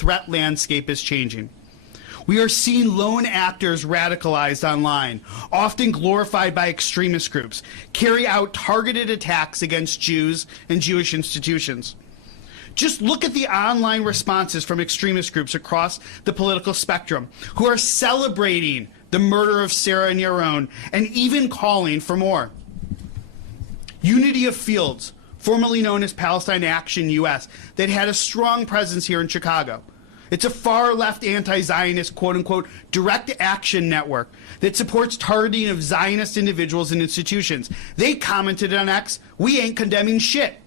threat landscape is changing. We are seeing lone actors radicalized online, often glorified by extremist groups, carry out targeted attacks against Jews and Jewish institutions. Just look at the online responses from extremist groups across the political spectrum who are celebrating the murder of Sarah and Yaron and even calling for more. Unity of Fields, formerly known as Palestine Action US, that had a strong presence here in Chicago. It's a far-left anti-Zionist, quote-unquote, direct action network that supports targeting of Zionist individuals and institutions. They commented on X, "We ain't condemning shit."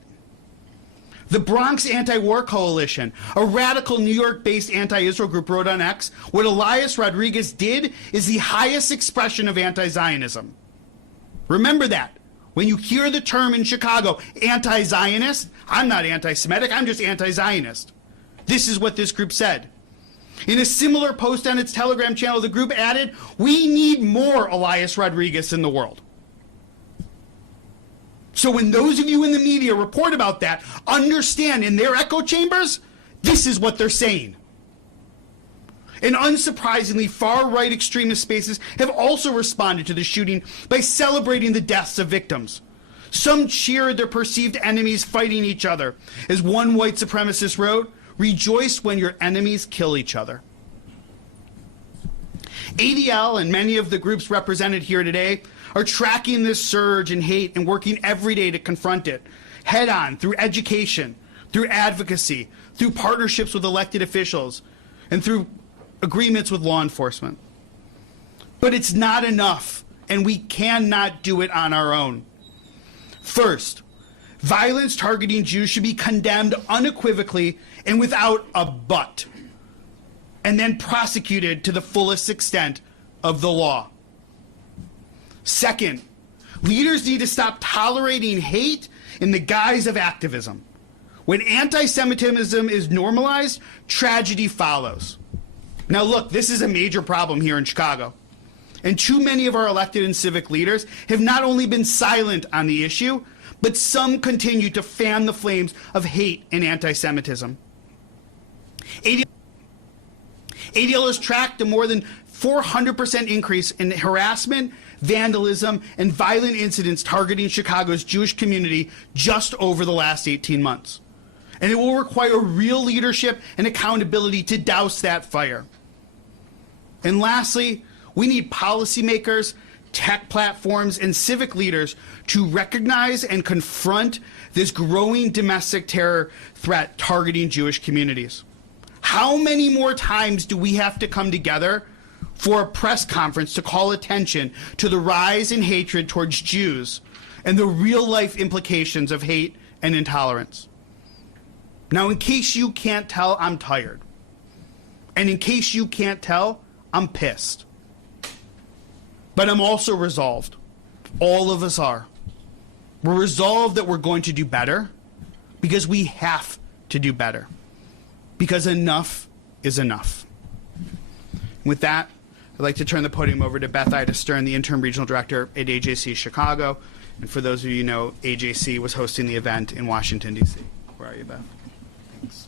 The Bronx Anti-War Coalition, a radical New York-based anti-Israel group, wrote on X, "What Elias Rodriguez did is the highest expression of anti-Zionism." Remember that. When you hear the term in Chicago, anti-Zionist, I'm not anti-Semitic, I'm just anti-Zionist. This is what this group said. In a similar post on its Telegram channel, the group added, "We need more Elias Rodriguez in the world." So when those of you in the media report about that, understand in their echo chambers, this is what they're saying. And unsurprisingly, far-right extremist spaces have also responded to the shooting by celebrating the deaths of victims. Some cheered their perceived enemies fighting each other. As one white supremacist wrote, "Rejoice when your enemies kill each other." ADL and many of the groups represented here today are tracking this surge in hate and working every day to confront it head-on through education, through advocacy, through partnerships with elected officials, and through agreements with law enforcement. But it's not enough, and we cannot do it on our own. First, violence targeting Jews should be condemned unequivocally and without a but, and then prosecuted to the fullest extent of the law. Second, leaders need to stop tolerating hate in the guise of activism. When anti-Semitism is normalized, tragedy follows. Now look, this is a major problem here in Chicago. And too many of our elected and civic leaders have not only been silent on the issue, but some continue to fan the flames of hate and anti-Semitism. ADL has tracked a more than 400% increase in harassment, vandalism, and violent incidents targeting Chicago's Jewish community just over the last 18 months. And it will require real leadership and accountability to douse that fire. And lastly, we need policymakers, tech platforms, and civic leaders to recognize and confront this growing domestic terror threat targeting Jewish communities. How many more times do we have to come together for a press conference to call attention to the rise in hatred towards Jews and the real-life implications of hate and intolerance? Now, in case you can't tell, I'm tired. And in case you can't tell, I'm pissed. But I'm also resolved. All of us are. We're resolved that we're going to do better because we have to do better. Because enough is enough. With that, I'd like to turn the podium over to Beth Ida Stern, the Interim Regional Director at AJC Chicago. And for those of you who know, AJC was hosting the event in Washington, D.C. Where are you, Beth? Thanks.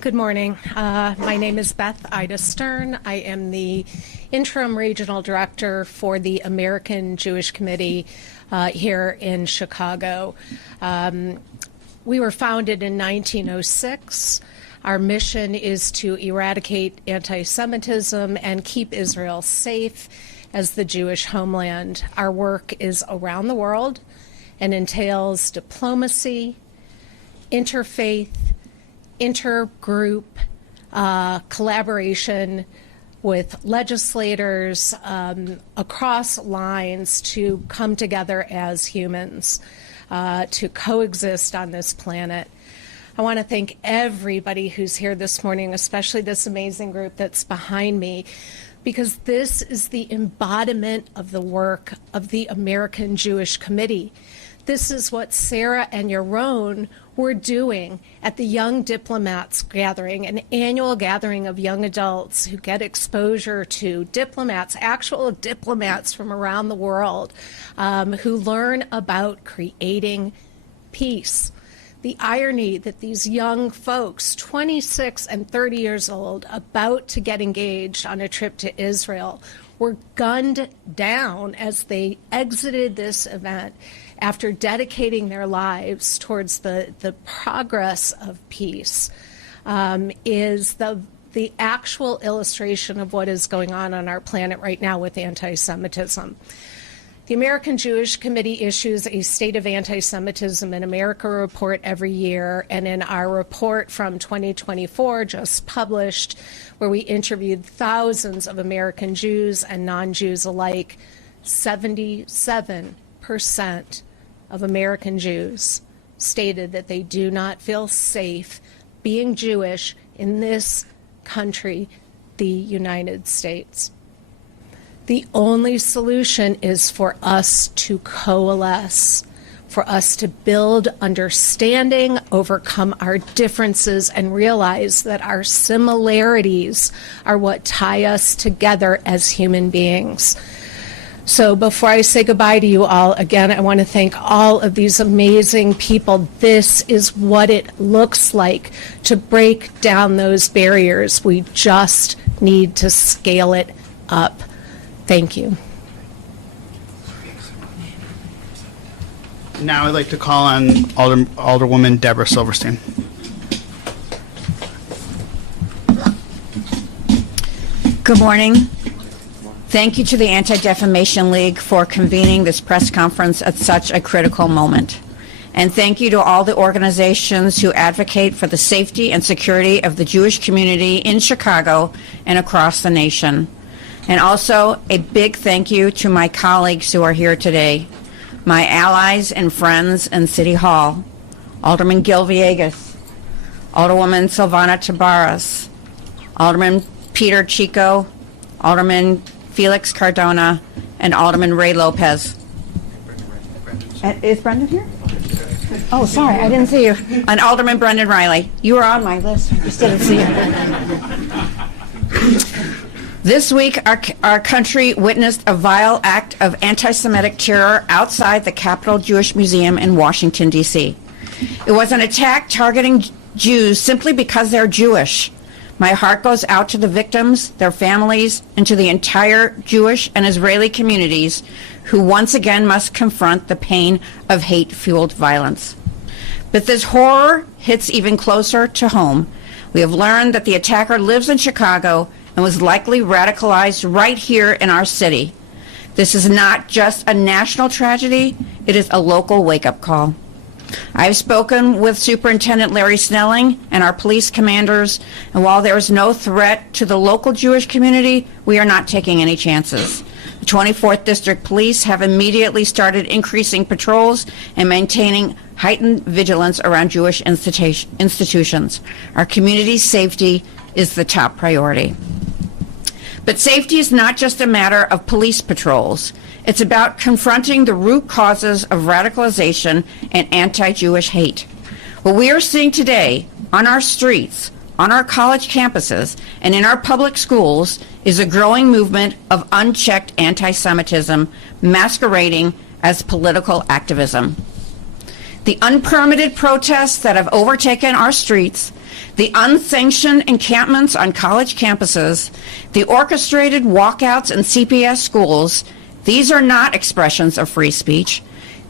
Good morning. My name is Beth Ida Stern. I am the Interim Regional Director for the American Jewish Committee here in Chicago. We were founded in 1906. Our mission is to eradicate anti-Semitism and keep Israel safe as the Jewish homeland. Our work is around the world and entails diplomacy, interfaith, intergroup collaboration with legislators across lines to come together as humans to coexist on this planet. I want to thank everybody who's here this morning, especially this amazing group that's behind me, because this is the embodiment of the work of the American Jewish Committee. This is what Sarah and Yaron were doing at the Young Diplomats Gathering, an annual gathering of young adults who get exposure to diplomats, actual diplomats from around the world, who learn about creating peace. The irony that these young folks, 26 and 30 years old, about to get engaged on a trip to Israel, were gunned down as they exited this event after dedicating their lives towards the progress of peace, is the actual illustration of what is going on our planet right now with anti-Semitism. The American Jewish Committee issues a State of Anti-Semitism in America report every year, and in our report from 2024, just published, where we interviewed thousands of American Jews and non-Jews alike, 77% of American Jews stated that they do not feel safe being Jewish in this country, the United States. The only solution is for us to coalesce, for us to build understanding, overcome our differences, and realize that our similarities are what tie us together as human beings. So before I say goodbye to you all, again, I want to thank all of these amazing people. This is what it looks like to break down those barriers. We just need to scale it up. Thank you. Now I'd like to call on Alderwoman Deborah Silverstein. Good morning. Thank you to the Anti-Defamation League for convening this press conference at such a critical moment. And thank you to all the organizations who advocate for the safety and security of the Jewish community in Chicago and across the nation. And also a big thank you to my colleagues who are here today, my allies and friends in City Hall, Alderman Gil Villegas, Alderwoman Silvana Tabares, Alderman Peter Chico, Alderman Felix Cardona, and Alderman Ray Lopez. Is Brendan here? Oh, sorry, I didn't see you. And Alderman Brendan Riley. You were on my list, I just didn't see you. This week, our country witnessed a vile act of anti-Semitic terror outside the Capitol Jewish Museum in Washington, D.C. It was an attack targeting Jews simply because they're Jewish. My heart goes out to the victims, their families, and to the entire Jewish and Israeli communities who once again must confront the pain of hate-fueled violence. But this horror hits even closer to home. We have learned that the attacker lives in Chicago and was likely radicalized right here in our city. This is not just a national tragedy, it is a local wake-up call. I've spoken with Superintendent Larry Snelling and our police commanders, and while there is no threat to the local Jewish community, we are not taking any chances. The 24th District Police have immediately started increasing patrols and maintaining heightened vigilance around Jewish institutions. Our community's safety is the top priority. But safety is not just a matter of police patrols. It's about confronting the root causes of radicalization and anti-Jewish hate. What we are seeing today on our streets, on our college campuses, and in our public schools is a growing movement of unchecked anti-Semitism masquerading as political activism. The unpermitted protests that have overtaken our streets, the unsanctioned encampments on college campuses, the orchestrated walkouts in CPS schools, these are not expressions of free speech.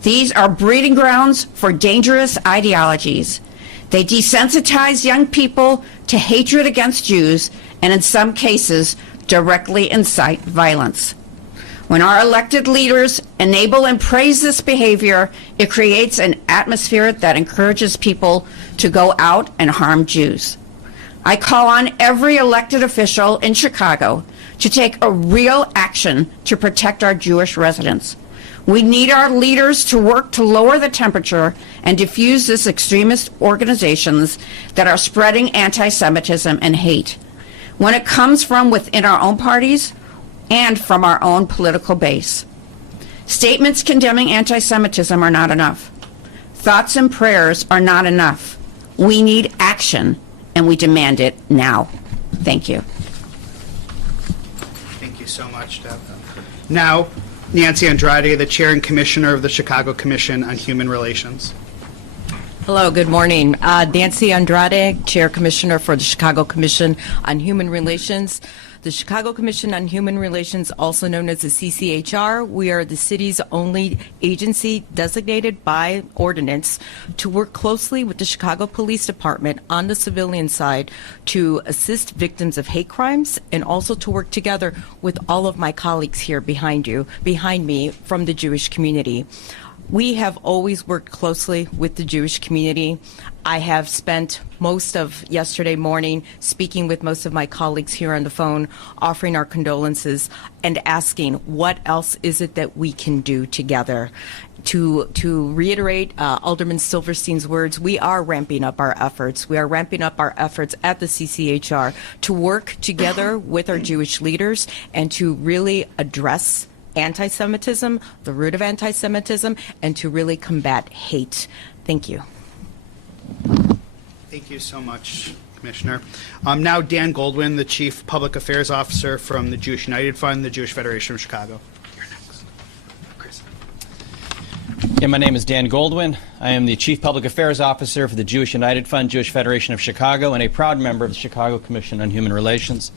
These are breeding grounds for dangerous ideologies. They desensitize young people to hatred against Jews and in some cases directly incite violence. When our elected leaders enable and praise this behavior, it creates an atmosphere that encourages people to go out and harm Jews. I call on every elected official in Chicago to take a real action to protect our Jewish residents. We need our leaders to work to lower the temperature and defuse these extremist organizations that are spreading anti-Semitism and hate. When it comes from within our own parties and from our own political base. Statements condemning anti-Semitism are not enough. Thoughts and prayers are not enough. We need action, and we demand it now. Thank you. Thank you so much, Deb. Now, Nancy Andrade, the Chair and Commissioner of the Chicago Commission on Human Relations. Hello, good morning. Nancy Andrade, Chair Commissioner for the Chicago Commission on Human Relations. The Chicago Commission on Human Relations, also known as the CCHR, we are the city's only agency designated by ordinance to work closely with the Chicago Police Department on the civilian side to assist victims of hate crimes, and also to work together with all of my colleagues here behind me from the Jewish community. We have always worked closely with the Jewish community. I have spent most of yesterday morning speaking with most of my colleagues here on the phone, offering our condolences and asking what else is it that we can do together. To reiterate Alderman Silverstein's words, we are ramping up our efforts. We are ramping up our efforts at the CCHR to work together with our Jewish leaders and to really address anti-Semitism, the root of anti-Semitism, and to really combat hate. Thank you. Thank you so much, Commissioner. Now Dan Goldwyn, the Chief Public Affairs Officer from the Jewish United Fund, the Jewish Federation of Chicago. You're next. Chris. Yeah, my name is Dan Goldwyn. I am the Chief Public Affairs Officer for the Jewish United Fund, Jewish Federation of Chicago, and a proud member of the Chicago Commission on Human Relations.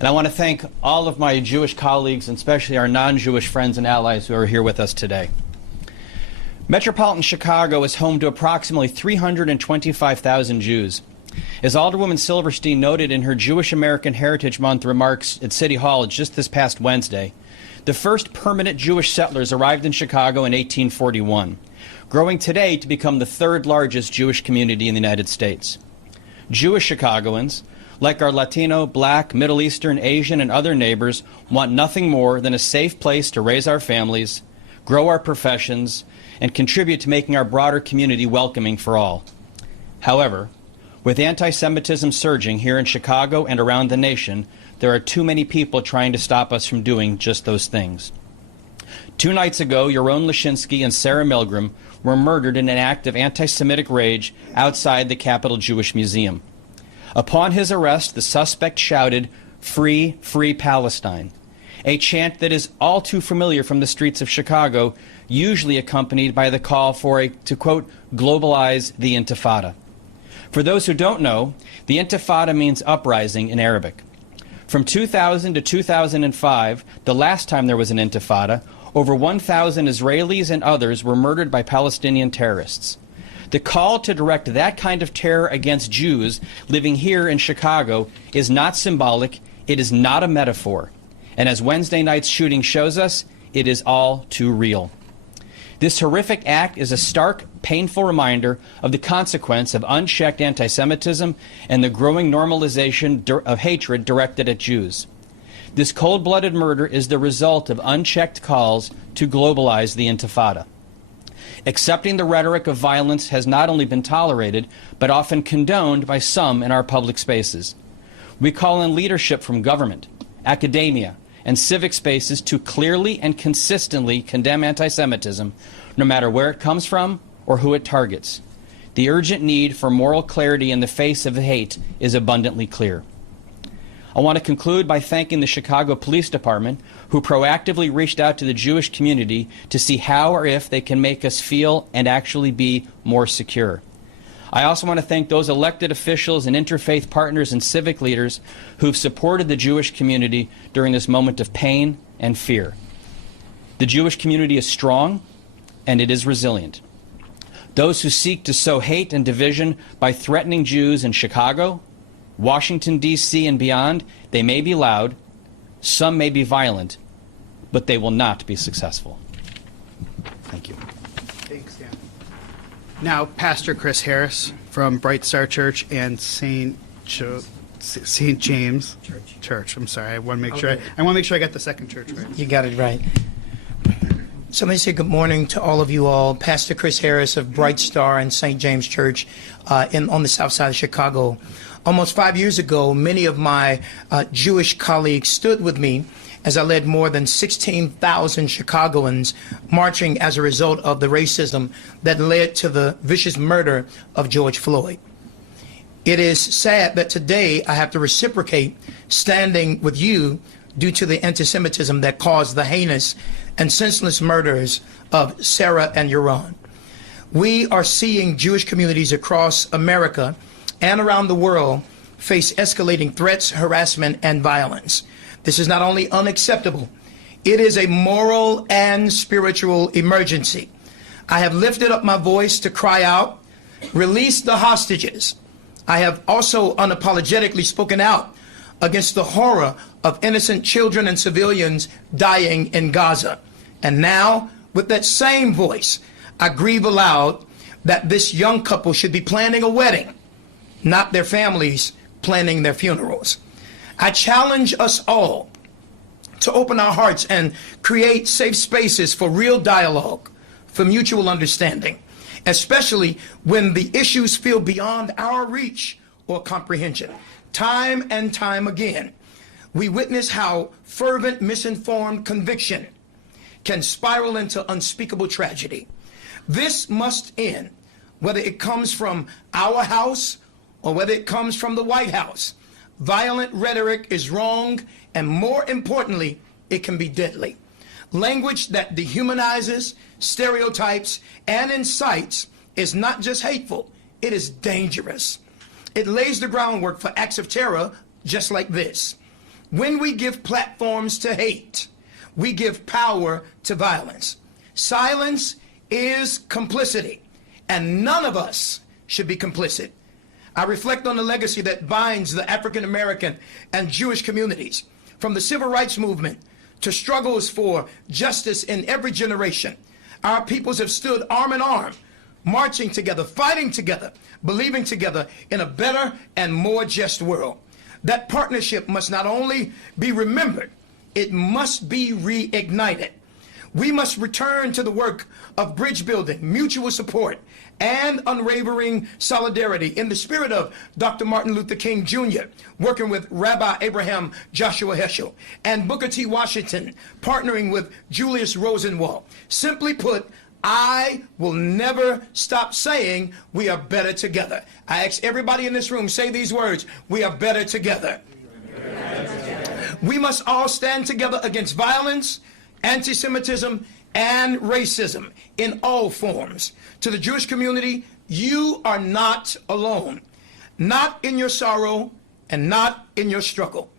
And I want to thank all of my Jewish colleagues, and especially our non-Jewish friends and allies who are here with us today. Metropolitan Chicago is home to approximately 325,000 Jews. As Alderwoman Silverstein noted in her Jewish American Heritage Month remarks at City Hall just this past Wednesday, the first permanent Jewish settlers arrived in Chicago in 1841, growing today to become the third largest Jewish community in the United States. Jewish Chicagoans, like our Latino, Black, Middle Eastern, Asian, and other neighbors, want nothing more than a safe place to raise our families, grow our professions, and contribute to making our broader community welcoming for all. However, with anti-Semitism surging here in Chicago and around the nation, there are too many people trying to stop us from doing just those things. 2 nights ago, Yaron Lischinsky and Sarah Milgrim were murdered in an act of anti-Semitic rage outside the Capitol Jewish Museum. Upon his arrest, the suspect shouted, "Free, free Palestine," a chant that is all too familiar from the streets of Chicago, usually accompanied by the call for to quote, globalize the Intifada. For those who don't know, the Intifada means uprising in Arabic. From 2000 to 2005, the last time there was an Intifada, over 1,000 Israelis and others were murdered by Palestinian terrorists. The call to direct that kind of terror against Jews living here in Chicago is not symbolic, it is not a metaphor. And as Wednesday night's shooting shows us, it is all too real. This horrific act is a stark, painful reminder of the consequence of unchecked anti-Semitism and the growing normalization of hatred directed at Jews. This cold-blooded murder is the result of unchecked calls to globalize the Intifada. Accepting the rhetoric of violence has not only been tolerated, but often condoned by some in our public spaces. We call on leadership from government, academia, and civic spaces to clearly and consistently condemn anti-Semitism, no matter where it comes from or who it targets. The urgent need for moral clarity in the face of hate is abundantly clear. I want to conclude by thanking the Chicago Police Department, who proactively reached out to the Jewish community to see how or if they can make us feel and actually be more secure. I also want to thank those elected officials and interfaith partners and civic leaders who've supported the Jewish community during this moment of pain and fear. The Jewish community is strong, and it is resilient. Those who seek to sow hate and division by threatening Jews in Chicago, Washington, D.C., and beyond, they may be loud, some may be violent, but they will not be successful. Thank you. Thanks, Dan. Now, Pastor Chris Harris from Bright Star Church and St. James Church. I'm sorry. I want to make sure. I want to make sure I got the second church right. You got it right. So let me say good morning to all of you all. Pastor Chris Harris of Bright Star and St. James Church on the south side of Chicago. Almost 5 years ago, many of my Jewish colleagues stood with me as I led more than 16,000 Chicagoans marching as a result of the racism that led to the vicious murder of George Floyd. It is sad that today I have to reciprocate standing with you due to the anti-Semitism that caused the heinous and senseless murders of Sarah and Yaron. We are seeing Jewish communities across America and around the world face escalating threats, harassment, and violence. This is not only unacceptable, it is a moral and spiritual emergency. I have lifted up my voice to cry out, release the hostages. I have also unapologetically spoken out against the horror of innocent children and civilians dying in Gaza. And now, with that same voice, I grieve aloud that this young couple should be planning a wedding, not their families planning their funerals. I challenge us all to open our hearts and create safe spaces for real dialogue, for mutual understanding, especially when the issues feel beyond our reach or comprehension. Time and time again, we witness how fervent, misinformed conviction can spiral into unspeakable tragedy. This must end, whether it comes from our house or whether it comes from the White House. Violent rhetoric is wrong, and more importantly, it can be deadly. Language that dehumanizes, stereotypes, and incites is not just hateful, it is dangerous. It lays the groundwork for acts of terror just like this. When we give platforms to hate, we give power to violence. Silence is complicity, and none of us should be complicit. I reflect on the legacy that binds the African American and Jewish communities, from the civil rights movement to struggles for justice in every generation. Our peoples have stood arm in arm, marching together, fighting together, believing together in a better and more just world. That partnership must not only be remembered, it must be reignited. We must return to the work of bridge building, mutual support, and unwavering solidarity in the spirit of Dr. Martin Luther King Jr., working with Rabbi Abraham Joshua Heschel, and Booker T. Washington, partnering with Julius Rosenwald. Simply put, I will never stop saying we are better together. I ask everybody in this room, say these words: we are better together. We must all stand together against violence, anti-Semitism, and racism in all forms. To the Jewish community, you are not alone, not in your sorrow and not in your struggle.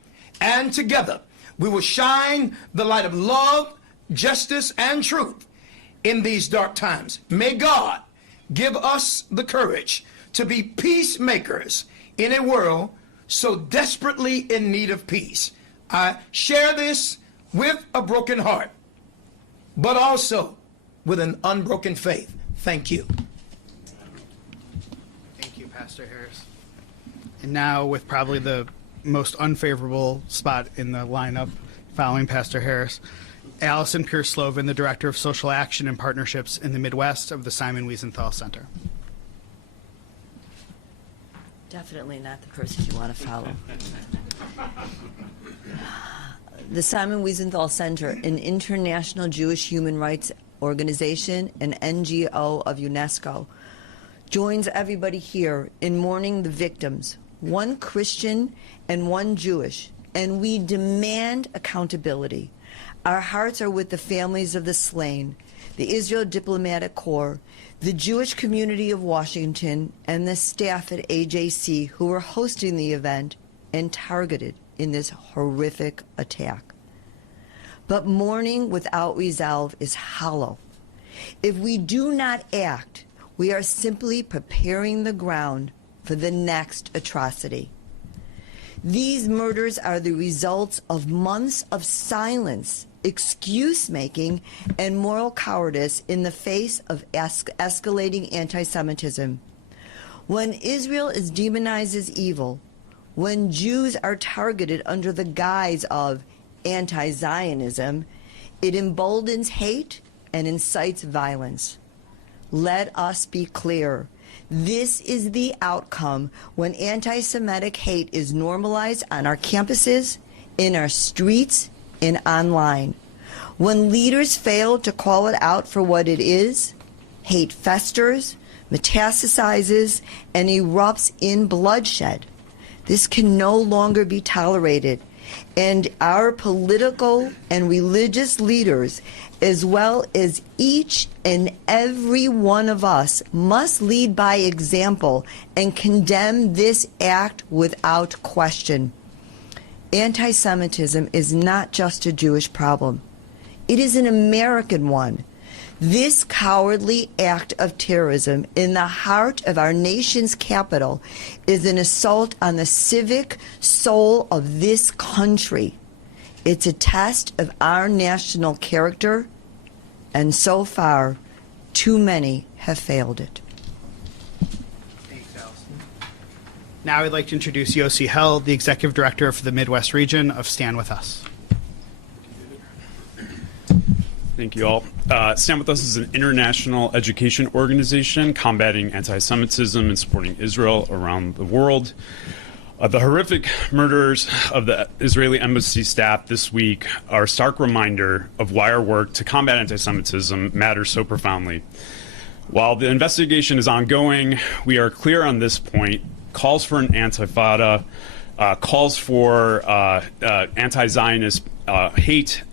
And together, we will shine the light of love, justice, and truth in these dark times. May God give us the courage to be peacemakers in a world so desperately in need of peace. I share this with a broken heart, but also with an unbroken faith. Thank you. Thank you, Pastor Harris. And now, with probably the most unfavorable spot in the lineup following Pastor Harris, Allison Pierce-Slovin, the Director of Social Action and Partnerships in the Midwest of the Simon Wiesenthal Center. Definitely not the person you want to follow. The Simon Wiesenthal Center, an international Jewish human rights organization, an NGO of UNESCO, joins everybody here in mourning the victims, one Christian and one Jewish, and we demand accountability. Our hearts are with the families of the slain, the Israel Diplomatic Corps, the Jewish community of Washington, and the staff at AJC who were hosting the event and targeted in this horrific attack. But mourning without resolve is hollow. If we do not act, we are simply preparing the ground for the next atrocity. These murders are the results of months of silence, excuse-making, and moral cowardice in the face of escalating anti-Semitism. When Israel is demonized as evil, when Jews are targeted under the guise of anti-Zionism, it emboldens hate and incites violence. Let us be clear. This is the outcome when anti-Semitic hate is normalized on our campuses, in our streets, and online. When leaders fail to call it out for what it is, hate festers, metastasizes, and erupts in bloodshed. This can no longer be tolerated. and our political and religious leaders, as well as each and every one of us, must lead by example and condemn this act without question. Anti-Semitism is not just a Jewish problem. It is an American one. This cowardly act of terrorism in the heart of our nation's capital is an assault on the civic soul of this country. It's a test of our national character, and so far, too many have failed it. Thanks, Allison. Now I'd like to introduce Yossi Held, the Executive Director for the Midwest region of Stand With Us. Thank you all. Stand With Us is an international education organization combating anti-Semitism and supporting Israel around the world. The horrific murders of the Israeli embassy staff this week are a stark reminder of why our work to combat anti-Semitism matters so profoundly. While the investigation is ongoing, we are clear on this point. Calls for an Antifada, calls for anti-Zionist hate,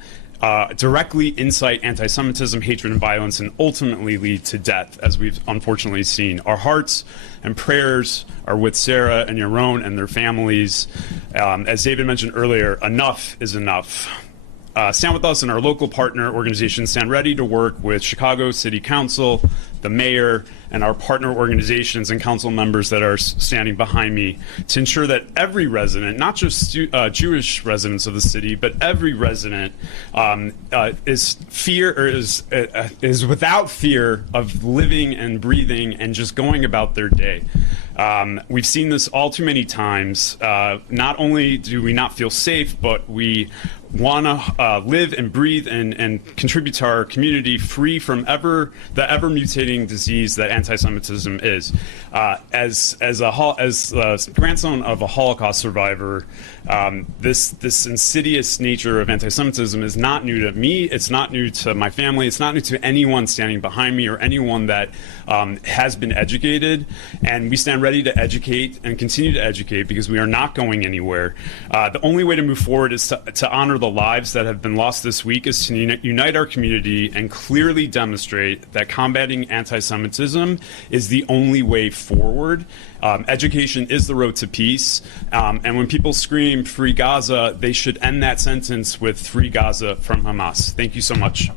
directly incite anti-Semitism, hatred, and violence, and ultimately lead to death, as we've unfortunately seen. Our hearts and prayers are with Sarah and Yaron and their families. As David mentioned earlier, enough is enough. Stand With Us and our local partner organizations stand ready to work with Chicago City Council, the mayor, and our partner organizations and council members that are standing behind me to ensure that every resident, not just Jewish residents of the city, but every resident is without fear of living and breathing and just going about their day. We've seen this all too many times. Not only do we not feel safe, but we want to live and breathe and contribute to our community free from the ever mutating disease that anti-Semitism is. As the grandson of a Holocaust survivor, this insidious nature of anti-Semitism is not new to me. It's not new to my family. It's not new to anyone standing behind me or anyone that has been educated. And we stand ready to educate and continue to educate because we are not going anywhere. The only way to move forward is to honor the lives that have been lost this week, is to unite our community and clearly demonstrate that combating anti-Semitism is the only way forward. Education is the road to peace. And when people scream "Free Gaza," they should end that sentence with "Free Gaza from Hamas." Thank you so much.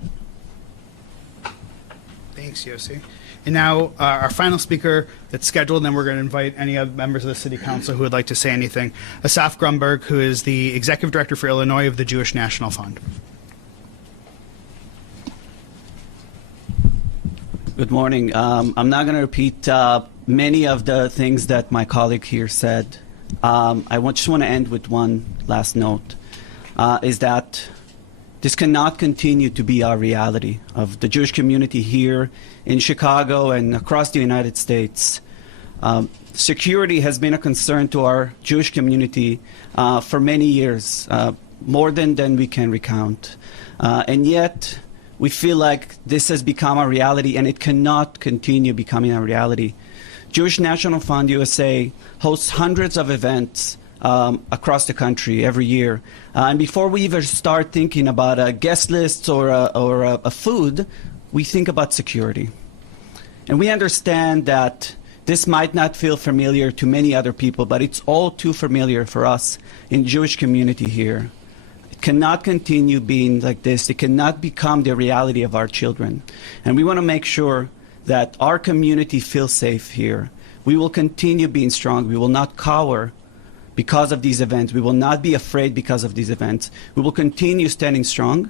Thanks, Yossi. And now our final speaker that's scheduled, and then we're going to invite any other members of the City Council who would like to say anything. Asaf Grunberg, who is the Executive Director for Illinois of the Jewish National Fund. Good morning. I'm not going to repeat many of the things that my colleague here said. I just want to end with one last note, is that this cannot continue to be our reality of the Jewish community here in Chicago and across the United States. Security has been a concern to our Jewish community for many years, more than we can recount. And yet, we feel like this has become a reality, and it cannot continue becoming a reality. Jewish National Fund USA hosts hundreds of events across the country every year. And before we even start thinking about a guest list or a food, we think about security. And we understand that this might not feel familiar to many other people, but it's all too familiar for us in the Jewish community here. It cannot continue being like this. It cannot become the reality of our children. And we want to make sure that our community feels safe here. We will continue being strong. We will not cower because of these events. We will not be afraid because of these events. We will continue standing strong.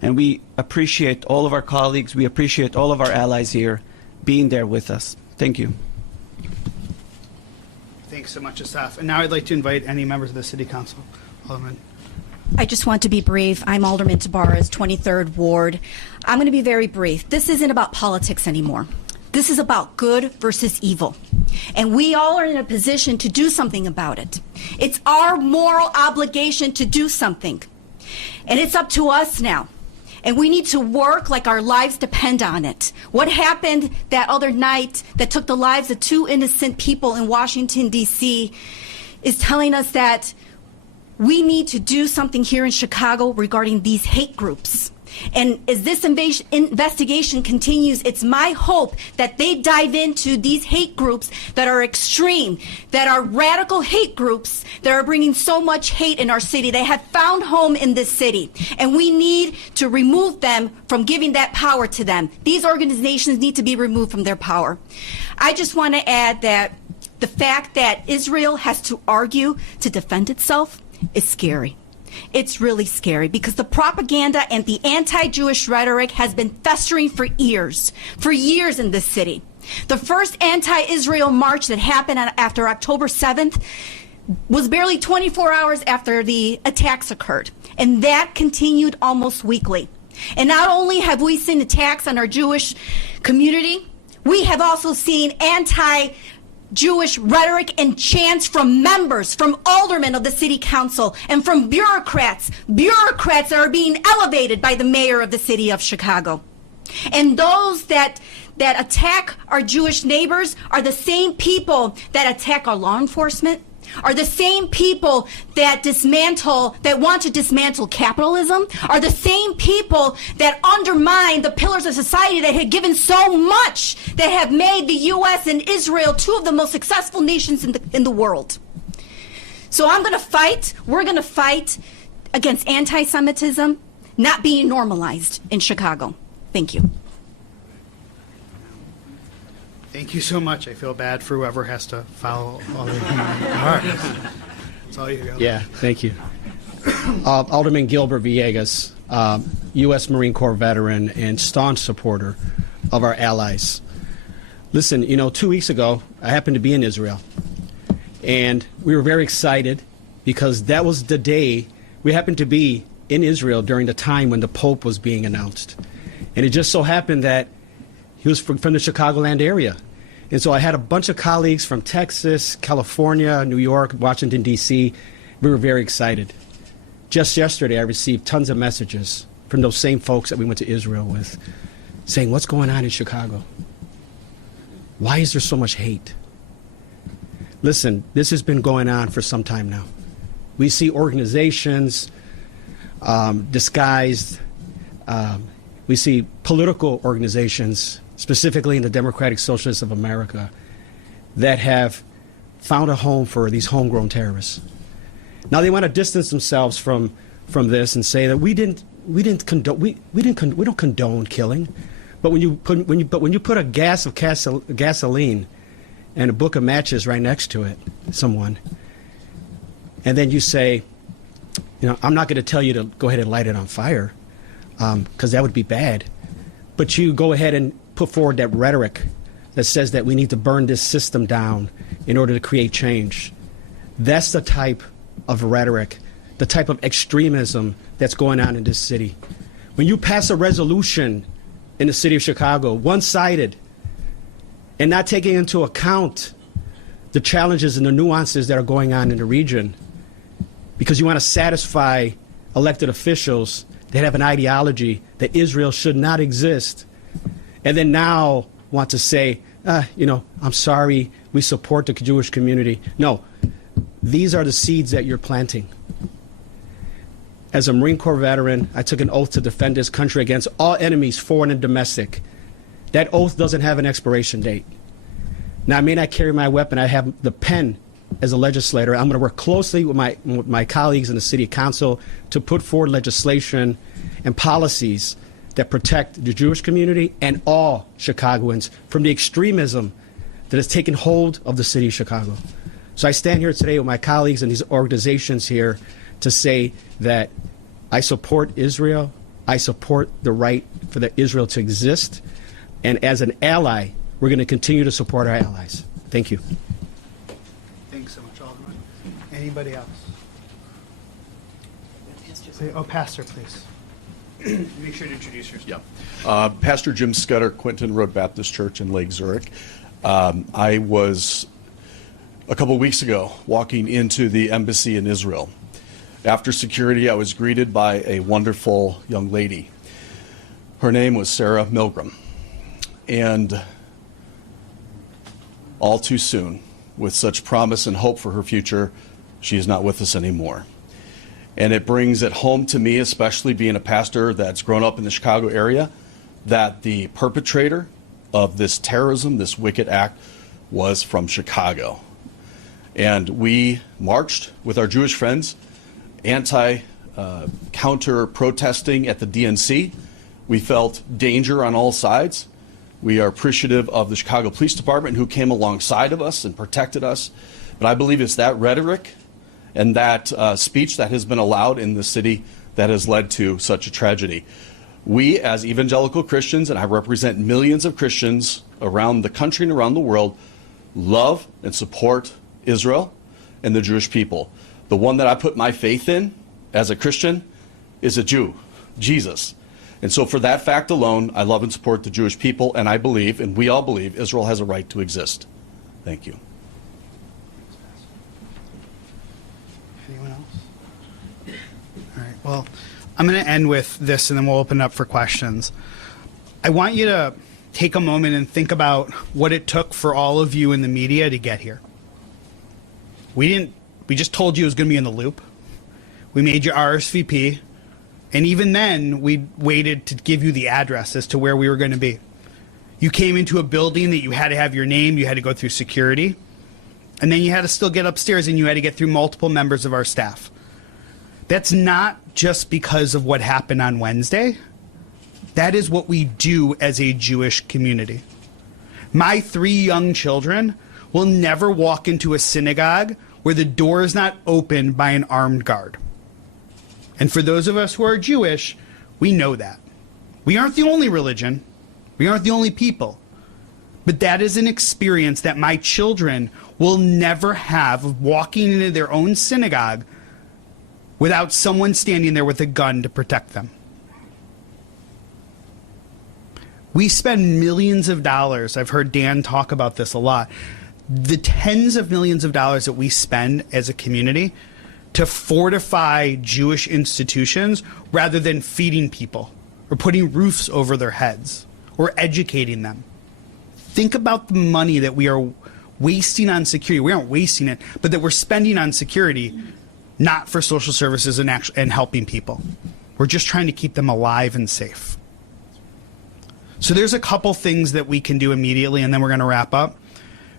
And we appreciate all of our colleagues. We appreciate all of our allies here being there with us. Thank you. Thanks so much, Asaf. And now I'd like to invite any members of the City Council. Alderman. I just want to be brief. I'm Alderman Tabarez, 23rd Ward. I'm going to be very brief. This isn't about politics anymore. This is about good versus evil. And we all are in a position to do something about it. It's our moral obligation to do something. And it's up to us now. And we need to work like our lives depend on it. What happened that other night that took the lives of 2 innocent people in Washington, D.C. is telling us that we need to do something here in Chicago regarding these hate groups. And as this investigation continues, it's my hope that they dive into these hate groups that are extreme, that are radical hate groups that are bringing so much hate in our city. They have found home in this city, and we need to remove them from giving that power to them. These organizations need to be removed from their power. I just want to add that the fact that Israel has to argue to defend itself is scary. It's really scary because the propaganda and the anti-Jewish rhetoric has been festering for years in this city. The first anti-Israel march that happened after October 7th was barely 24 hours after the attacks occurred, and that continued almost weekly. And not only have we seen attacks on our Jewish community, we have also seen anti-Jewish rhetoric and chants from members, from aldermen of the city council, and from bureaucrats that are being elevated by the mayor of the city of Chicago. And those that attack our Jewish neighbors are the same people that attack our law enforcement, are the same people that want to dismantle capitalism, are the same people that undermine the pillars of society that had given so much, that have made the U.S. and Israel two of the most successful nations in the world. So we're going to fight against anti-Semitism not being normalized in Chicago. Thank you. Thank you so much. I feel bad for whoever has to follow all the remarks. That's all you got. Yeah, thank you. Alderman Gilbert Villegas, U.S. Marine Corps veteran and staunch supporter of our allies. Listen, 2 weeks ago, I happened to be in Israel, and we were very excited because that was the day we happened to be in Israel during the time when the Pope was being announced. And it just so happened that he was from the Chicagoland area. And so I had a bunch of colleagues from Texas, California, New York, Washington, D.C. We were very excited. Just yesterday, I received tons of messages from those same folks that we went to Israel with, saying, what's going on in Chicago? Why is there so much hate? Listen, this has been going on for some time now. We see organizations disguised. We see political organizations, specifically in the Democratic Socialists of America, that have found a home for these homegrown terrorists. Now they want to distance themselves from this and say that we don't condone killing, but when you put a gas of gasoline and a book of matches right next to it, someone, and then you say, I'm not going to tell you to go ahead and light it on fire, because that would be bad, but you go ahead and put forward that rhetoric that says that we need to burn this system down in order to create change. That's the type of rhetoric, the type of extremism that's going on in this city. When you pass a resolution in the city of Chicago, one-sided, and not taking into account the challenges and the nuances that are going on in the region, because you want to satisfy elected officials that have an ideology that Israel should not exist, and then now want to say, I'm sorry, we support the Jewish community. No, these are the seeds that you're planting. As a Marine Corps veteran, I took an oath to defend this country against all enemies, foreign and domestic. That oath doesn't have an expiration date. Now, I may not carry my weapon. I have the pen as a legislator. I'm going to work closely with my colleagues in the City Council to put forward legislation and policies that protect the Jewish community and all Chicagoans from the extremism that has taken hold of the city of Chicago. So I stand here today with my colleagues and these organizations here to say that I support Israel. I support the right for Israel to exist. And as an ally, we're going to continue to support our allies. Thank you. Thanks so much, Alderman. Anybody else? Pastor, please. Make sure to introduce yourself. Yeah. Pastor Jim Scudder, Quinton Road Baptist Church in Lake Zurich. I was, a couple weeks ago, walking into the embassy in Israel. After security, I was greeted by a wonderful young lady. Her name was Sarah Milgrim. And all too soon, with such promise and hope for her future, she is not with us anymore. And it brings it home to me, especially being a pastor that's grown up in the Chicago area, that the perpetrator of this terrorism, this wicked act, was from Chicago. And we marched with our Jewish friends, counter protesting at the DNC. We felt danger on all sides. We are appreciative of the Chicago Police Department who came alongside of us and protected us. But I believe it's that rhetoric and that speech that has been allowed in the city that has led to such a tragedy. We, as evangelical Christians, and I represent millions of Christians around the country and around the world, love and support Israel and the Jewish people. The one that I put my faith in as a Christian is a Jew, Jesus. And so for that fact alone, I love and support the Jewish people, and I believe, and we all believe, Israel has a right to exist. Thank you. Anyone else? All right, well, I'm going to end with this, and then we'll open it up for questions. I want you to take a moment and think about what it took for all of you in the media to get here. We just told you it was going to be in the loop. We made you RSVP. And even then, we waited to give you the address as to where we were going to be. You came into a building that you had to have your name, you had to go through security, and then you had to still get upstairs and you had to get through multiple members of our staff. That's not just because of what happened on Wednesday. That is what we do as a Jewish community. My 3 young children will never walk into a synagogue where the door is not opened by an armed guard. And for those of us who are Jewish, we know that. We aren't the only religion. We aren't the only people. But that is an experience that my children will never have of walking into their own synagogue without someone standing there with a gun to protect them. We spend millions of dollars. I've heard Dan talk about this a lot. The tens of millions of dollars that we spend as a community to fortify Jewish institutions rather than feeding people or putting roofs over their heads or educating them. Think about the money that we are wasting on security. We aren't wasting it, but that we're spending on security, not for social services and helping people. We're just trying to keep them alive and safe. So there's a couple things that we can do immediately, and then we're going to wrap up.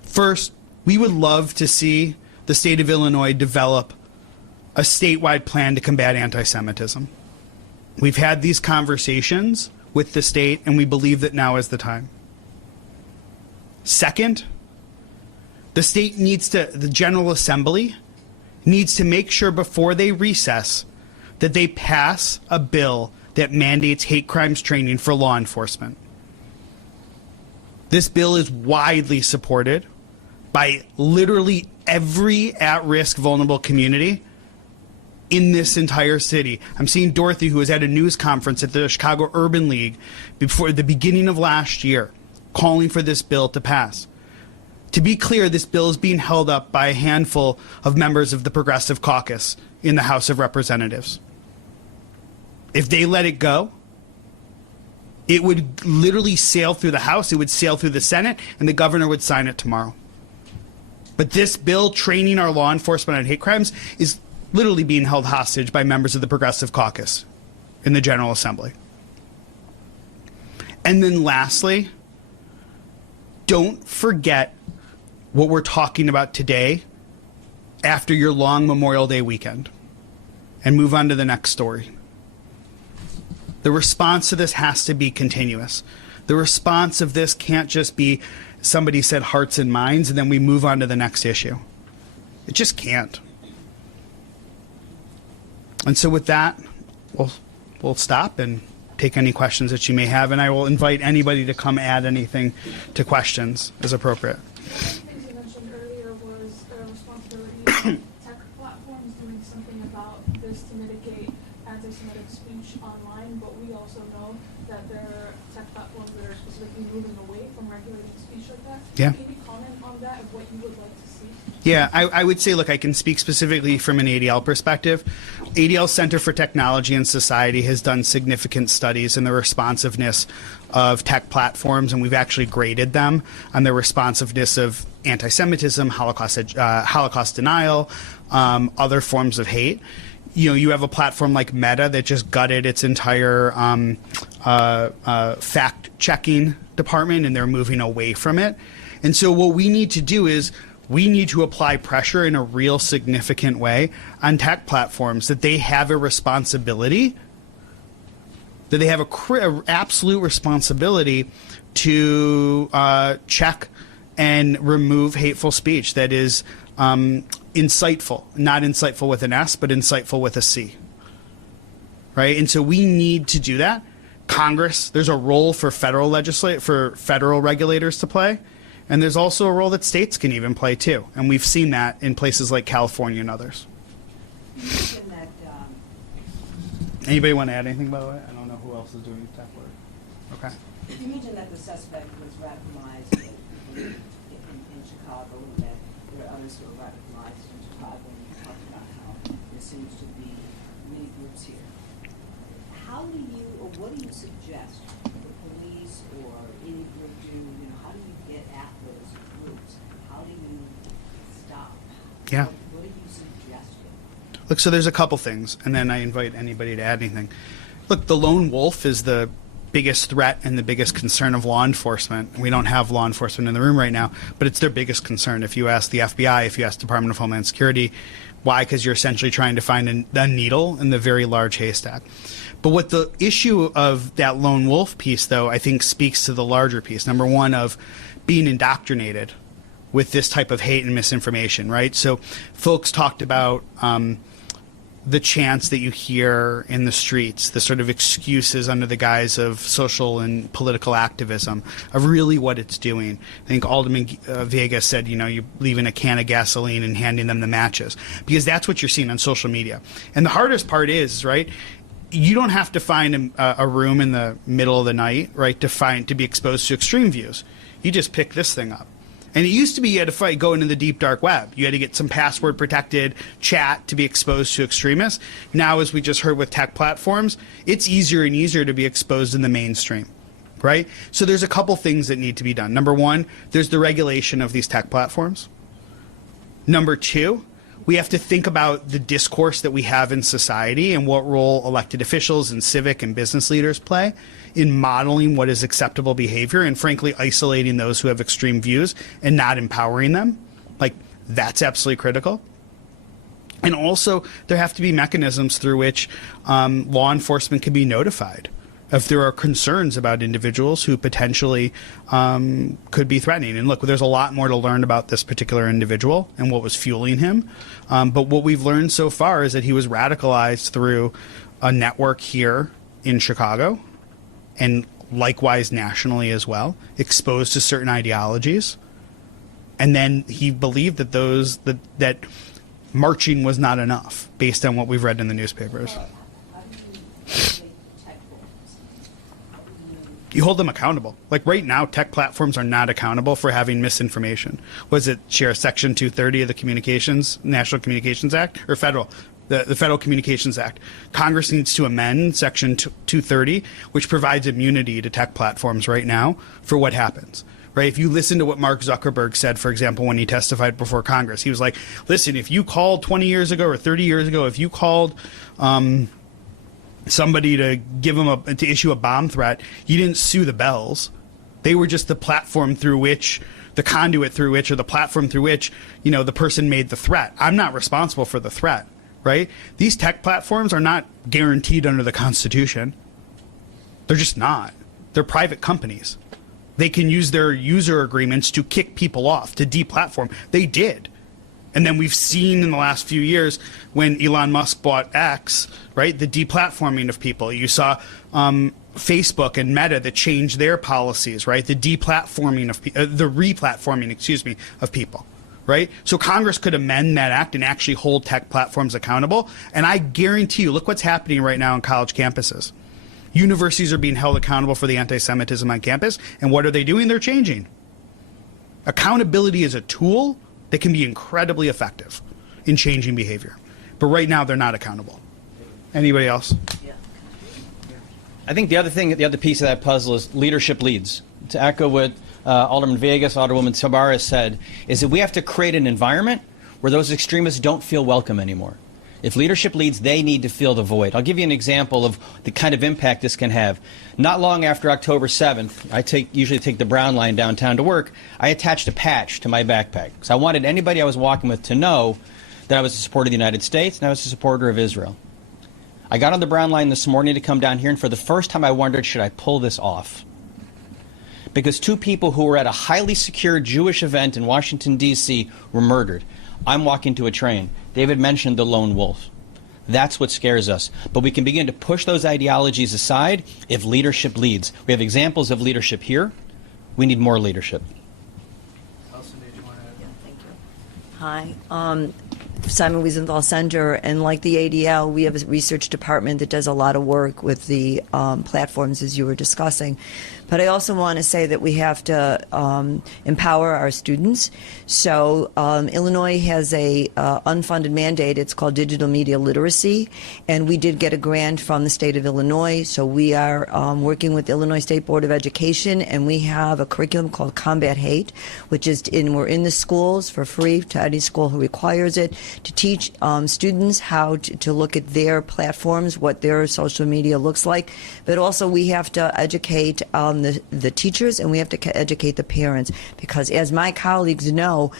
First, we would love to see the state of Illinois develop a statewide plan to combat anti-Semitism. We've had these conversations with the state, and we believe that now is the time. Second, the General Assembly needs to make sure before they recess that they pass a bill that mandates hate crimes training for law enforcement. This bill is widely supported by literally every at-risk vulnerable community in this entire city. I'm seeing Dorothy, who was at a news conference at the Chicago Urban League before the beginning of last year, calling for this bill to pass. To be clear, this bill is being held up by a handful of members of the Progressive Caucus in the House of Representatives. If they let it go, it would literally sail through the House, it would sail through the Senate, and the governor would sign it tomorrow. But this bill training our law enforcement on hate crimes is literally being held hostage by members of the Progressive Caucus in the General Assembly. And then lastly, don't forget what we're talking about today after your long Memorial Day weekend and move on to the next story. The response to this has to be continuous. The response of this can't just be somebody said hearts and minds and then we move on to the next issue. It just can't. And so with that, we'll stop and take any questions that you may have, and I will invite anybody to come add anything to questions as appropriate. Things you mentioned earlier was the responsibility of tech platforms doing something about this to mitigate anti-Semitic speech online, but we also know that there are tech platforms that are specifically moving away from regulating speech like that. Yeah. Can you comment on that and what you would like to see? Yeah, I would say, look, I can speak specifically from an ADL perspective. ADL Center for Technology and Society has done significant studies in the responsiveness of tech platforms, and we've actually graded them on the responsiveness of anti-Semitism, Holocaust denial, other forms of hate. you have a platform like Meta that just gutted its entire fact-checking department, and they're moving away from it. And so what we need to do is we need to apply pressure in a real significant way on tech platforms that they have a responsibility, that they have a absolute responsibility to check and remove hateful speech that is insightful, not insightful with an S, but insightful with a C. Right? And so we need to do that. Congress, there's a role for federal regulators to play, and there's also a role that states can even play too. And we've seen that in places like California and others. Anybody want to add anything, by the way? I don't know who else is doing tech work. Okay. You mentioned that the suspect was radicalized in Chicago, and that there are others who are radicalized in Chicago, and you talked about how there seems to be many groups here. How do you, or what do you suggest the police or any group do? How do you get at those groups? How do you stop? Yeah. What do you suggest? Look, so there's a couple things, and then I invite anybody to add anything. Look, the lone wolf is the biggest threat and the biggest concern of law enforcement. We don't have law enforcement in the room right now, but it's their biggest concern. If you ask the FBI, if you ask Department of Homeland Security, why? Because you're essentially trying to find a needle in the very large haystack. But what the issue of that lone wolf piece, though, I think speaks to the larger piece. Number one, of being indoctrinated with this type of hate and misinformation, right? So folks talked about the chants that you hear in the streets, the sort of excuses under the guise of social and political activism, of really what it's doing. I think Alderman Vega said, you leaving a can of gasoline and handing them the matches, because that's what you're seeing on social media. And the hardest part is, right, you don't have to find a room in the middle of the night, right, to be exposed to extreme views. You just pick this thing up. And it used to be you had to go into the deep dark web. You had to get some password protected chat to be exposed to extremists. Now, as we just heard with tech platforms, it's easier and easier to be exposed in the mainstream, right? So there's a couple things that need to be done. Number one, there's the regulation of these tech platforms. Number two, we have to think about the discourse that we have in society and what role elected officials and civic and business leaders play in modeling what is acceptable behavior and, frankly, isolating those who have extreme views and not empowering them. Like, that's absolutely critical. And also, there have to be mechanisms through which law enforcement can be notified if there are concerns about individuals who potentially could be threatening. And look, there's a lot more to learn about this particular individual and what was fueling him. But what we've learned so far is that he was radicalized through a network here in Chicago, and likewise nationally as well, exposed to certain ideologies. And then he believed that that marching was not enough, based on what we've read in the newspapers. You hold them accountable. Like right now, tech platforms are not accountable for having misinformation. Was it, Chair, Section 230 of the National Communications Act, or federal? The Federal Communications Act. Congress needs to amend Section 230, which provides immunity to tech platforms right now for what happens. Right? If you listen to what Mark Zuckerberg said, for example, when he testified before Congress, he was like, listen, if you called 20 years ago or 30 years ago, if you called somebody to to issue a bomb threat, you didn't sue the bells. They were just the platform through which, the conduit through which, or the platform through which, the person made the threat. I'm not responsible for the threat. Right? These tech platforms are not guaranteed under the Constitution. They're just not. They're private companies. They can use their user agreements to kick people off, to deplatform. They did. And then we've seen in the last few years when Elon Musk bought X, right, the deplatforming of people. You saw Facebook and Meta that changed their policies, right? The deplatforming of the replatforming, of people. Right? So Congress could amend that act and actually hold tech platforms accountable. And I guarantee you, look what's happening right now on college campuses. Universities are being held accountable for the anti-Semitism on campus. And what are they doing? They're changing. Accountability is a tool that can be incredibly effective in changing behavior. But right now, they're not accountable. Anybody else? I think the other piece of that puzzle is leadership leads. To echo what Alderman Vegas, Alderwoman Tabar said, is that we have to create an environment where those extremists don't feel welcome anymore. If leadership leads, they need to fill the void. I'll give you an example of the kind of impact this can have. Not long after October 7th, I usually take the Brown line downtown to work, I attached a patch to my backpack because I wanted anybody I was walking with to know that I was a supporter of the United States and I was a supporter of Israel. I got on the Brown line this morning to come down here, and for the first time I wondered, should I pull this off? Because two people who were at a highly secure Jewish event in Washington, D.C. were murdered. I'm walking to a train. David mentioned the lone wolf. That's what scares us. But we can begin to push those ideologies aside if leadership leads. We have examples of leadership here. We need more leadership. Hi. Simon Wiesenthal Center, and like the ADL, we have a research department that does a lot of work with the platforms as you were discussing. But I also want to say that we have to empower our students. So Illinois has a unfunded mandate. It's called Digital Media Literacy, and we did get a grant from the state of Illinois. So we are working with the Illinois State Board of Education, and we have a curriculum called Combat Hate, which is we're in the schools for free to any school who requires it, to teach students how to look at their platforms, what their social media looks like. But also we have to educate the teachers, and we have to educate the parents, because as my colleagues know,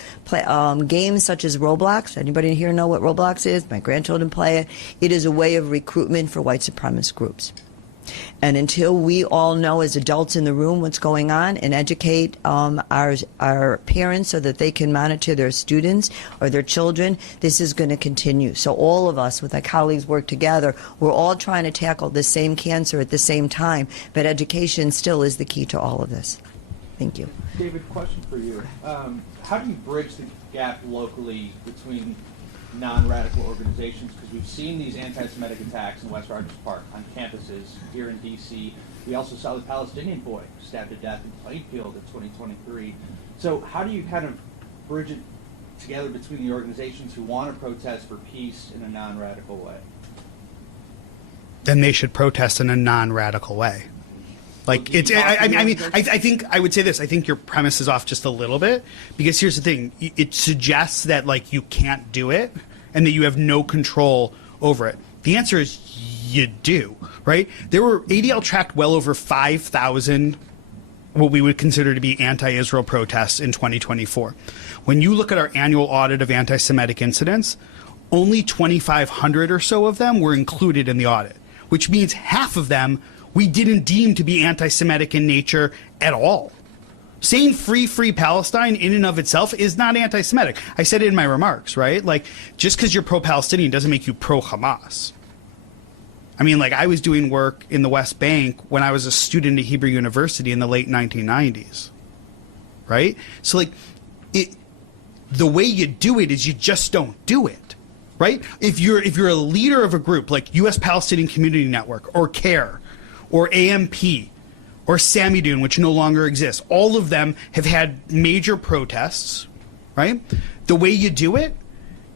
games such as Roblox, anybody here know what Roblox is? My grandchildren play it. It is a way of recruitment for white supremacist groups. And until we all know as adults in the room what's going on and educate our parents so that they can monitor their students or their children, this is going to continue. So all of us with our colleagues work together. We're all trying to tackle the same cancer at the same time, but education still is the key to all of this. Thank you. David, question for you. How do you bridge the gap locally between non-radical organizations, because we've seen these anti-Semitic attacks in West Rogers Park on campuses here in D.C. We also saw the Palestinian boy stabbed to death in Plainfield in 2023. So how do you kind of bridge it together between the organizations who want to protest for peace in a non-radical way? Then they should protest in a non-radical way. Like it's, I think I would say this. I think your premise is off just a little bit, because here's the thing: it suggests that like you can't do it and that you have no control over it. The answer is you do, right? ADL tracked well over 5,000 what we would consider to be anti-Israel protests in 2024. When you look at our annual audit of anti-Semitic incidents, only 2,500 or so of them were included in the audit, which means half of them we didn't deem to be anti-Semitic in nature at all. Saying free Palestine in and of itself is not anti-Semitic. I said it in my remarks, right? Like, just because you're pro-Palestinian doesn't make you pro-Hamas. I mean, like, I was doing work in the West Bank when I was a student at Hebrew University in the late 1990s, right? So, like, the way you do it is you just don't do it, right? If you're a leader of a group like U.S. Palestinian Community Network or CARE, or AMP, or Samidun, which no longer exists. All of them have had major protests, right? The way you do it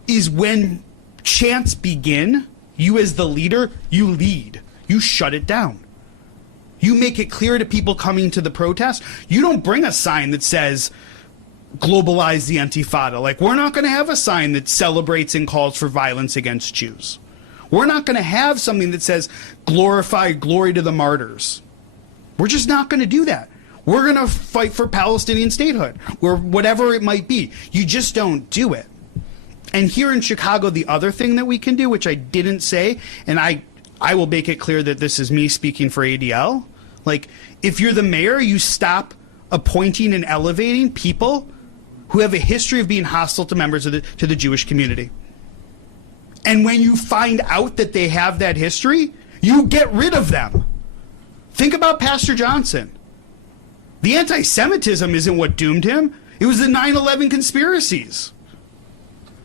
is when chants begin, you as the leader, you lead. You shut it down. You make it clear to people coming to the protest. You don't bring a sign that says, globalize the Intifada. Like, we're not going to have a sign that celebrates and calls for violence against Jews. We're not going to have something that says, glorify glory to the martyrs. We're just not going to do that. We're going to fight for Palestinian statehood, or whatever it might be. You just don't do it. And here in Chicago, the other thing that we can do, which I didn't say, and I will make it clear that this is me speaking for ADL, like, if you're the mayor, you stop appointing and elevating people who have a history of being hostile to members of to the Jewish community. And when you find out that they have that history, you get rid of them. Think about Pastor Johnson. The anti-Semitism isn't what doomed him. It was the 9/11 conspiracies.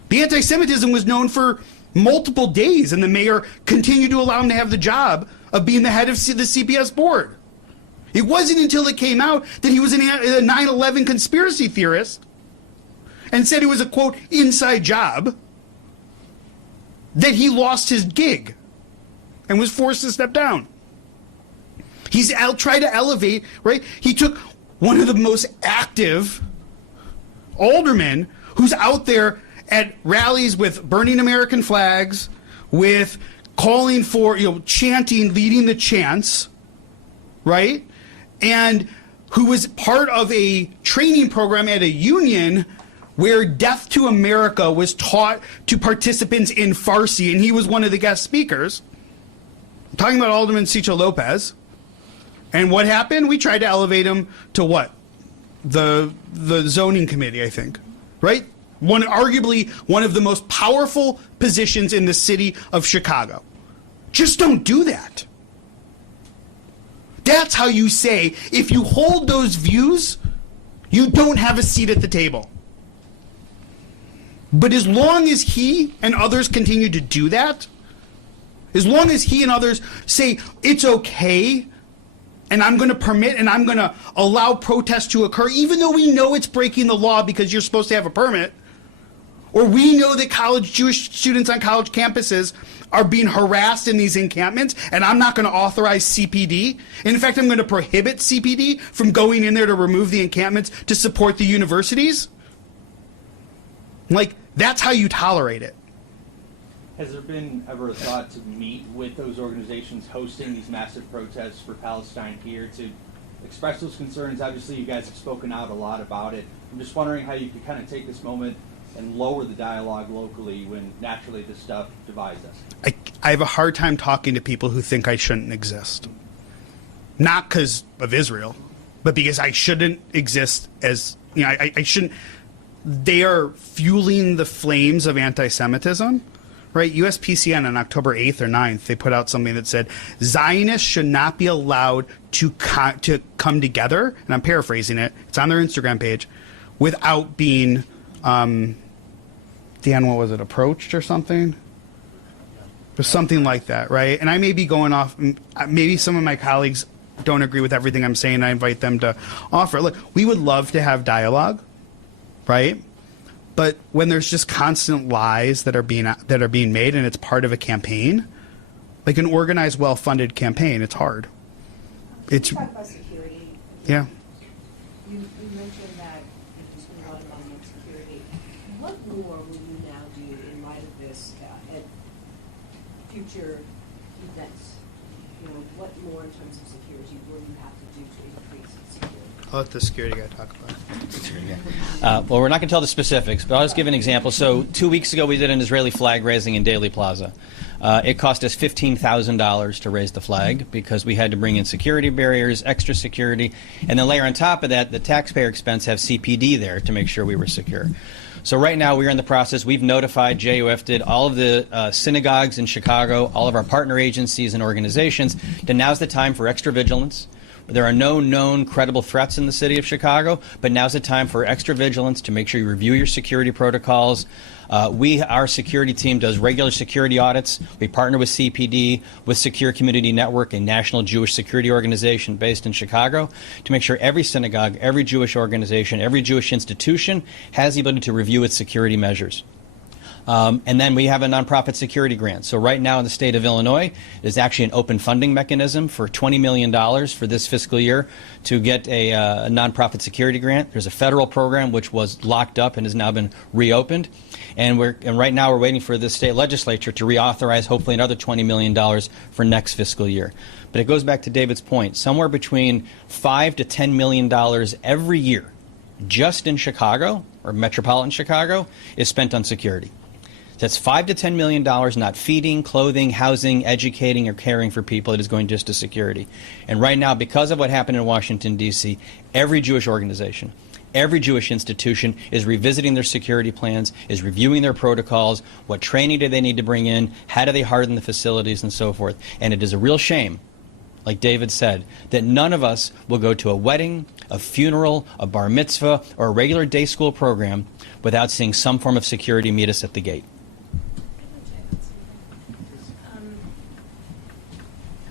The anti-Semitism was known for multiple days, and the mayor continued to allow him to have the job of being the head of the CPS board. It wasn't until it came out that he was a 9/11 conspiracy theorist and said it was a, quote, inside job, that he lost his gig and was forced to step down. He's tried to elevate, right? He took one of the most active aldermen who's out there at rallies with burning American flags, with calling for, chanting, leading the chants, right? And who was part of a training program at a union where Death to America was taught to participants in Farsi, and he was one of the guest speakers. I'm talking about Alderman Cicho Lopez. And what happened? We tried to elevate him to what? The zoning committee, I think, right? Arguably one of the most powerful positions in the city of Chicago. Just don't do that. That's how you say, if you hold those views, you don't have a seat at the table. But as long as he and others continue to do that, as long as he and others say, it's okay, and I'm going to permit and I'm going to allow protests to occur, even though we know it's breaking the law because you're supposed to have a permit, or we know that Jewish students on college campuses are being harassed in these encampments, and I'm not going to authorize CPD. In fact, I'm going to prohibit CPD from going in there to remove the encampments to support the universities. Like, that's how you tolerate it. Has there been ever a thought to meet with those organizations hosting these massive protests for Palestine here to express those concerns? Obviously, you guys have spoken out a lot about it. I'm just wondering how you could kind of take this moment and lower the dialogue locally when naturally this stuff divides us. I have a hard time talking to people who think I shouldn't exist. Not because of Israel, but because I shouldn't exist as, I shouldn't. They are fueling the flames of anti-Semitism, right? USPCN on October 8th or 9th, they put out something that said Zionists should not be allowed to come together, and I'm paraphrasing it, it's on their Instagram page, without being, Dan, what was it, approached or something? Or something like that, right? And I may be going off, maybe some of my colleagues don't agree with everything I'm saying. I invite them to offer. Look, we would love to have dialogue, right? But when there's just constant lies that are being made, and it's part of a campaign, like an organized, well-funded campaign, it's hard. It's talk about security. Yeah. You mentioned that you spend a lot of money on security. What more will you now do in light of this at future events? What more in terms of security will you have to do to increase security? I'll let the security guy talk about it. Well, we're not going to tell the specifics, but I'll just give an example. So 2 weeks ago, we did an Israeli flag raising in Daley Plaza. It cost us $15,000 to raise the flag because we had to bring in security barriers, extra security, and then layer on top of that, the taxpayer expense have CPD there to make sure we were secure. So right now, we're in the process. We've notified, JUF did, all of the synagogues in Chicago, all of our partner agencies and organizations, that now's the time for extra vigilance. There are no known credible threats in the city of Chicago, but now's the time for extra vigilance to make sure you review your security protocols. Our security team does regular security audits. We partner with CPD, with Secure Community Network, a national Jewish security organization based in Chicago, to make sure every synagogue, every Jewish organization, every Jewish institution has the ability to review its security measures. And then we have a nonprofit security grant. So right now in the state of Illinois, there's actually an open funding mechanism for $20 million for this fiscal year to get a nonprofit security grant. There's a federal program which was locked up and has now been reopened. And right now we're waiting for the state legislature to reauthorize hopefully another $20 million for next fiscal year. But it goes back to David's point. Somewhere between $5 to $10 million every year just in Chicago, or metropolitan Chicago, is spent on security. That's $5 to $10 million, not feeding, clothing, housing, educating, or caring for people. It is going just to security. And right now, because of what happened in Washington, D.C., every Jewish organization, every Jewish institution is revisiting their security plans, is reviewing their protocols, what training do they need to bring in, how do they harden the facilities, and so forth. And it is a real shame, like David said, that none of us will go to a wedding, a funeral, a bar mitzvah, or a regular day school program without seeing some form of security meet us at the gate.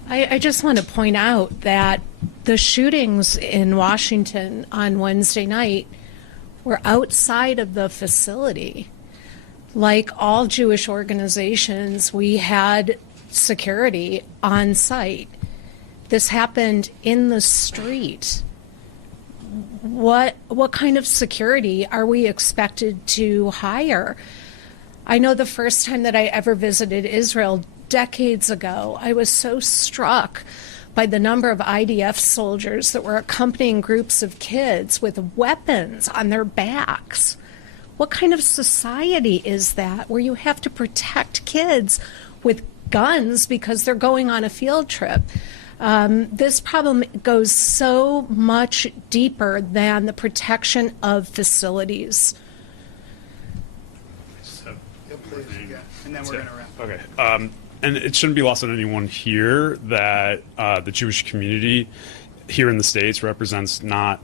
I just want to point out that the shootings in Washington on Wednesday night were outside of the facility. Like all Jewish organizations, we had security on site. This happened in the street. What kind of security are we expected to hire? I know the first time that I ever visited Israel decades ago, I was so struck by the number of IDF soldiers that were accompanying groups of kids with weapons on their backs. What kind of society is that where you have to protect kids with guns because they're going on a field trip? This problem goes so much deeper than the protection of facilities. And then we're going to wrap. Okay. And it shouldn't be lost on anyone here that the Jewish community here in the States represents not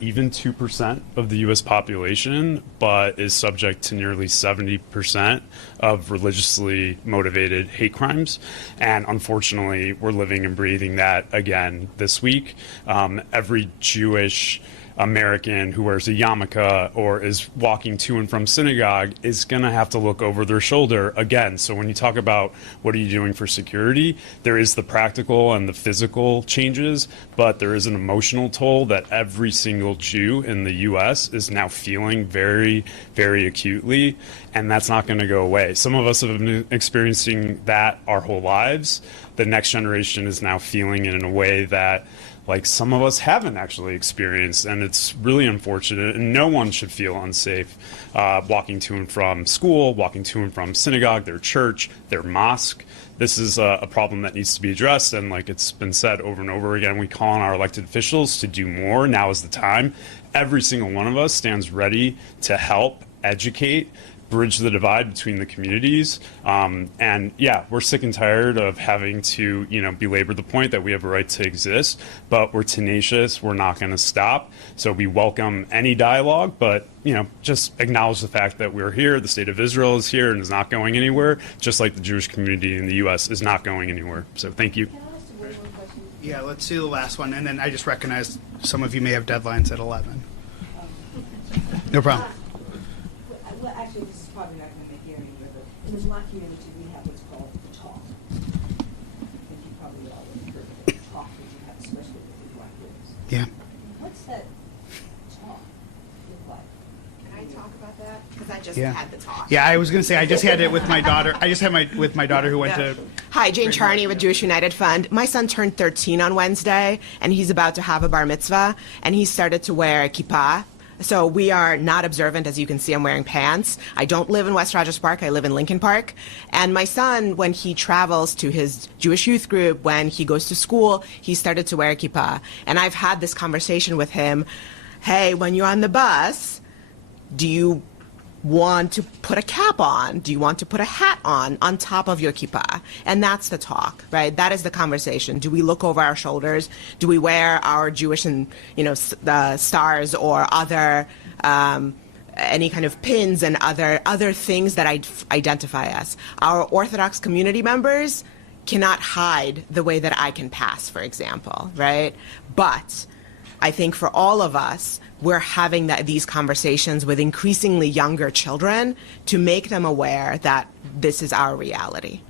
even 2% of the U.S. population, but is subject to nearly 70% of religiously motivated hate crimes. And unfortunately, we're living and breathing that again this week. Every Jewish American who wears a yarmulke or is walking to and from synagogue is going to have to look over their shoulder again. So when you talk about what are you doing for security, there is the practical and the physical changes, but there is an emotional toll that every single Jew in the U.S. is now feeling very, very acutely, and that's not going to go away. Some of us have been experiencing that our whole lives. The next generation is now feeling it in a way that like some of us haven't actually experienced, and it's really unfortunate, and no one should feel unsafe walking to and from school, walking to and from synagogue, their church, their mosque. This is a problem that needs to be addressed, and like it's been said over and over again, we call on our elected officials to do more. Now is the time. Every single one of us stands ready to help educate, bridge the divide between the communities. And yeah, we're sick and tired of having to, belabor the point that we have a right to exist, but we're tenacious. We're not going to stop. So we welcome any dialogue, but, just acknowledge the fact that we're here. The state of Israel is here and is not going anywhere, just like the Jewish community in the U.S. is not going anywhere. So thank you. Yeah, let's do the last one. And then I just recognize some of you may have deadlines at 11. No problem. Well, actually, this is probably not going to make any difference. In the Black community, we have what's called the talk. I think you probably already heard of the talk that you have, especially with the Black kids. Yeah. What's that talk look like? Can I talk about that? Because I just Yeah. had the talk. Yeah, I was going to say, I just had it with my daughter. I just had with my daughter who went to... Hi, Jane Charney with Jewish United Fund. My son turned 13 on Wednesday, and he's about to have a bar mitzvah, and he started to wear a kippah. So we are not observant. As you can see, I'm wearing pants. I don't live in West Rogers Park. I live in Lincoln Park. And my son, when he travels to his Jewish youth group, when he goes to school, he started to wear a kippah. And I've had this conversation with him. Hey, when you're on the bus, do you want to put a cap on? Do you want to put a hat on top of your kippah? And that's the talk, right? That is the conversation. Do we look over our shoulders? Do we wear our Jewish and stars or other any kind of pins and other things that identify us? Our Orthodox community members cannot hide the way that I can pass, for example, right? But I think for all of us, we're having these conversations with increasingly younger children to make them aware that this is our reality.